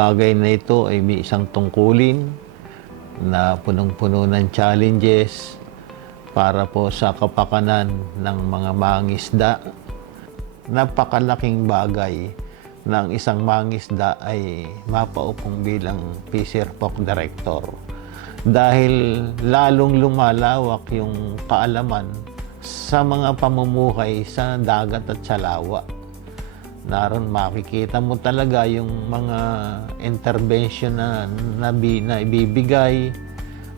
bagay na ito ay may isang tungkulin na punong-puno ng challenges para po sa kapakanan ng mga mangingisda. Napakalaking bagay ng isang mangingisda ay mapaupong bilang Fisher Folk Director. Dahil lalong lumalawak yung kaalaman sa mga pamumuhay sa dagat at sa lawa. Naroon makikita mo talaga yung mga intervention na ibibigay.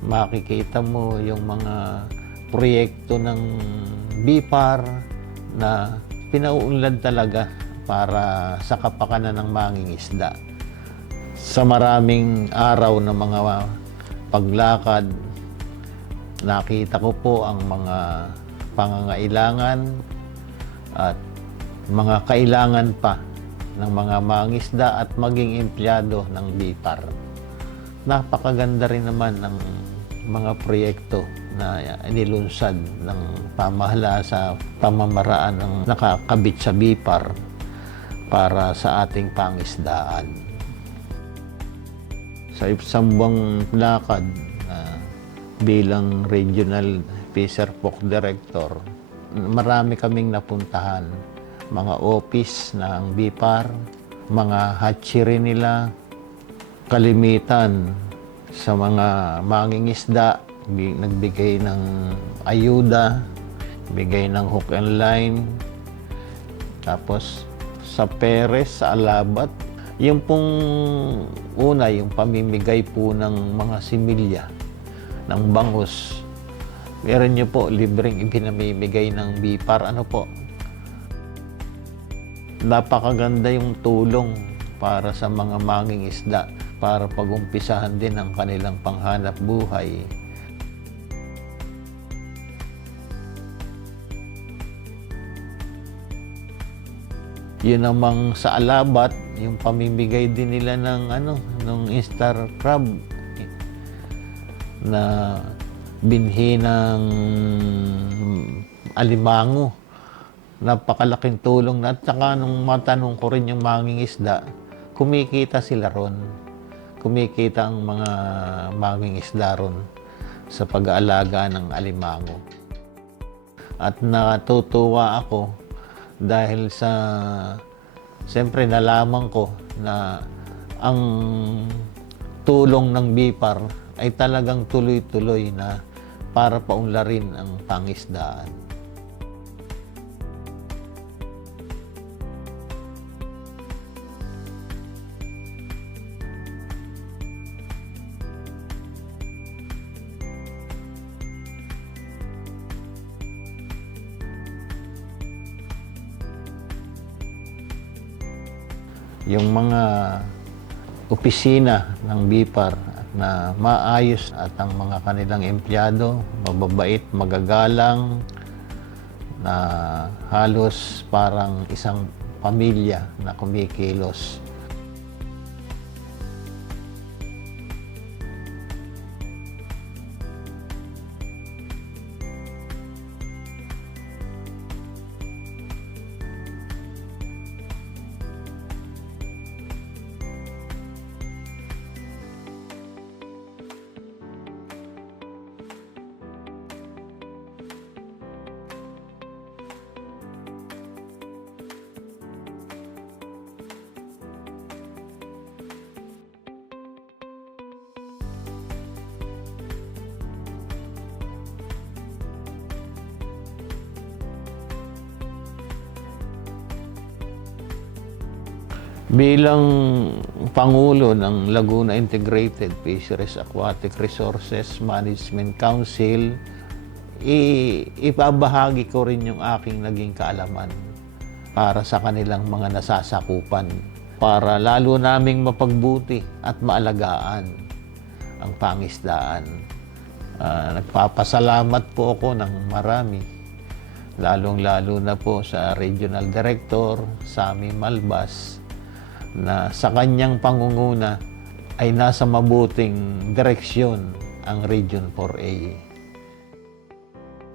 Makikita mo yung mga proyekto ng BIPAR na pinauunlad talaga para sa kapakanan ng mangingisda. Sa maraming araw na mga paglakad, nakita ko po ang mga pangangailangan at mga kailangan pa ng mga mangingisda at maging empleyado ng BIPAR. Napakaganda rin naman ng mga proyekto na inilunsad ng pamahalaan sa pamamaraan ng nakakabit sa BIPAR para sa ating pangisdaan. Sa isang buwang lakad bilang Regional Fisher Folk Director, marami kaming napuntahan. Mga office ng BIPAR, mga hatchery nila, kalimitan sa mga mangingisda, nagbigay ng ayuda, bigay ng hook and line, tapos sa Perez, sa Alabat, yung pong una, yung pamimigay po ng mga similya, ng bangus. Meron nyo po, libreng ipinamimigay ng BIPAR. Ano po? Napakaganda yung tulong para sa mga mangingisda para pag-umpisahan din ang kanilang panghanap buhay. Yun namang sa Alabat, yung pamimigay din nila ng instar crab na binhi ng alimango. Napakalaking tulong na. At saka nung matanong ko rin yung mangingisda, kumikita sila ron. Kumikita ang mga mangingisda ron sa pag-aalaga ng alimango. At natutuwa ako dahil siyempre nalaman ko na ang tulong ng BIPAR ay talagang tuloy-tuloy na para paunlarin ang pangisdaan. Yung mga opisina ng BIPAR na maayos at ang mga kanilang empleyado, mababait, magagalang, na halos parang isang pamilya na kumikilos. Bilang Pangulo ng Laguna Integrated Fisheries Aquatic Resources Management Council, ipabahagi ko rin yung aking naging kaalaman para sa kanilang mga nasasakupan para lalo naming mapagbuti at maalagaan ang pangisdaan. Nagpapasalamat po ako ng marami, lalong-lalo na po sa Regional Director Sammy Malbas, na sa kanyang pangunguna ay nasa mabuting direksyon ang Region 4A.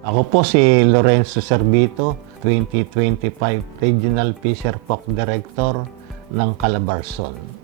Ako po si Lorenzo Servito, 2025 Regional Fisher Folk Director ng Calabarzon.